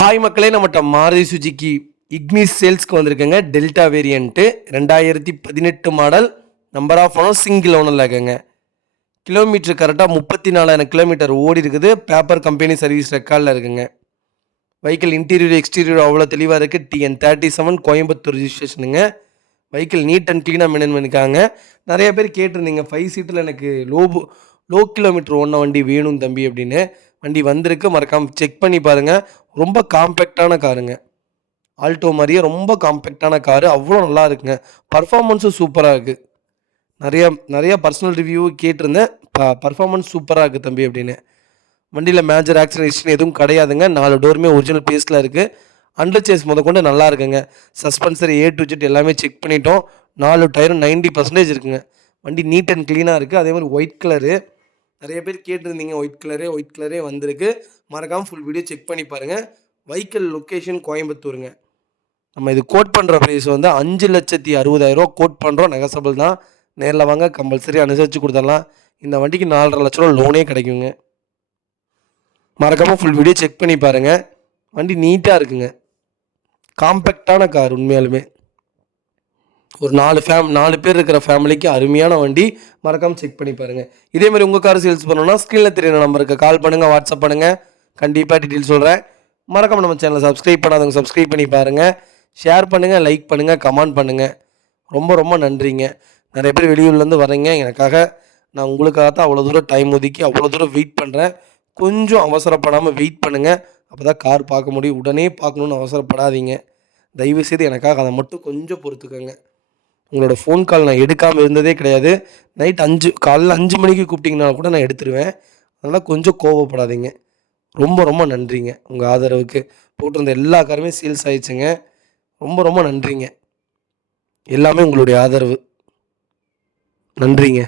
Hi மக்களே, நம்மகிட்ட Maruti சுஜுக்கி Ignis சேல்ஸ்க்கு வந்திருக்குங்க. Delta variant 2018 model. Number of owner single ஓனரில் இருக்குங்க. கிலோமீட்டர் கரெக்டாக 34,000 கிலோமீட்டர் ஓடி இருக்குது. பேப்பர் கம்பெனி சர்வீஸ் ரெக்கார்டில் இருக்குங்க. வெஹிக்கிள் இன்டீரியர் எக்ஸ்டீரியர் அவ்வளோ தெளிவாக இருக்குது. TN37 கோயம்புத்தூர் ரிஜிஸ்ட்ரேஷனுங்க. வெஹிக்கிள் நீட் அண்ட் க்ளீனாக மெயின்டைன் பண்ணியிருக்காங்க. நிறைய பேர் கேட்டிருந்தீங்க 5 சீட்டில் எனக்கு லோ கிலோமீட்டர் ஓடின வண்டி வேணும் தம்பி அப்படின்னு. வண்டி வந்திருக்கு, மறக்காமல் செக் பண்ணி பாருங்கள். ரொம்ப காம்பேக்டான காருங்க. ஆல்டோ மாதிரியே ரொம்ப காம்பேக்டான காரு, அவ்வளோ நல்லா இருக்குங்க. பர்ஃபார்மன்ஸும் சூப்பராக இருக்குது. நிறையா பர்சனல் ரிவ்யூ கேட்டிருந்தேன். பர்ஃபார்மன்ஸ் சூப்பராக இருக்குது தம்பி அப்படின்னு. வண்டியில் மேஜர் ஆக்சிடென்ட் எதுவும் கிடையாதுங்க. 4 டோருமே ஒரிஜினல் பேஸில் இருக்குது. அண்டர் சேஸ் கொண்டு நல்லா இருக்குங்க. சஸ்பென்சர் A to Z எல்லாமே செக் பண்ணிட்டோம். 4 டயரும் 90% இருக்குங்க. வண்டி நீட் அண்ட் க்ளீனாக இருக்குது. அதே மாதிரி ஒயிட் கலரு நிறைய பேர் கேட்டிருந்தீங்க. ஒயிட் கலரே வந்திருக்கு. மறக்காமல் ஃபுல் வீடியோ செக் பண்ணி பாருங்கள். வெஹிக்கிள் லொக்கேஷன் கோயம்புத்தூருங்க. நம்ம இது கோட் பண்ணுற ப்ரைஸ் 5,60,000 கோட் பண்ணுறோம். நெகசபிள் தான். நேரில் வாங்க, கம்பல்சரி அனுசரித்து கொடுத்துடலாம். இந்த வண்டிக்கு 4,50,000 லட்ச லோனே கிடைக்குங்க. மறக்காமல் ஃபுல் வீடியோ செக் பண்ணி பாருங்கள். வண்டி நீட்டாக இருக்குங்க. காம்பேக்டான கார். உண்மையாலுமே ஒரு 4 பேர் இருக்கிற ஃபேமிலிக்கு அருமையான வண்டி. மறக்காமல் செக் பண்ணி பாருங்கள். இதேமாதிரி உங்கள் கார் சேல்ஸ் பண்ணணும்னா ஸ்க்ரீனில் தெரியுற நம்பருக்கு கால் பண்ணுங்கள், வாட்ஸ்அப் பண்ணுங்கள். கண்டிப்பாக டீட்டெயில் சொல்கிறேன். மறக்காமல் நம்ம சேனலை சப்ஸ்கிரைப் பண்ணாதவங்க சப்ஸ்கிரைப் பண்ணி பாருங்கள். ஷேர் பண்ணுங்கள், லைக் பண்ணுங்கள், கமெண்ட் பண்ணுங்கள். ரொம்ப ரொம்ப நன்றிங்க. நிறைய பேர் வெளியூர்லேருந்து வரீங்க. எனக்காக நான் உங்களுக்காக தான் அவ்வளோ தூரம் டைம் ஒதுக்கி அவ்வளோ தூரம் வெயிட் பண்ணுறேன். கொஞ்சம் அவசரப்படாமல் வெயிட் பண்ணுங்கள். அப்போ தான் கார் பார்க்க முடியும். உடனே பார்க்கணுன்னு அவசரப்படாதீங்க. தயவுசெய்து எனக்காக அதை மட்டும் கொஞ்சம் பொறுத்துக்கோங்க. உங்களோட ஃபோன் கால் நான் எடுக்காமல் இருந்ததே கிடையாது. காலைல 5 மணிக்கு கூப்பிட்டிங்கன்னா கூட நான் எடுத்துருவேன். அதனால் கொஞ்சம் கோவப்படாதீங்க. ரொம்ப ரொம்ப நன்றிங்க உங்கள் ஆதரவுக்கு. போட்டிருந்த எல்லா காருமே சேல்ஸ் ஆயிடுச்சுங்க. ரொம்ப ரொம்ப நன்றிங்க. எல்லாமே உங்களுடைய ஆதரவு. நன்றிங்க.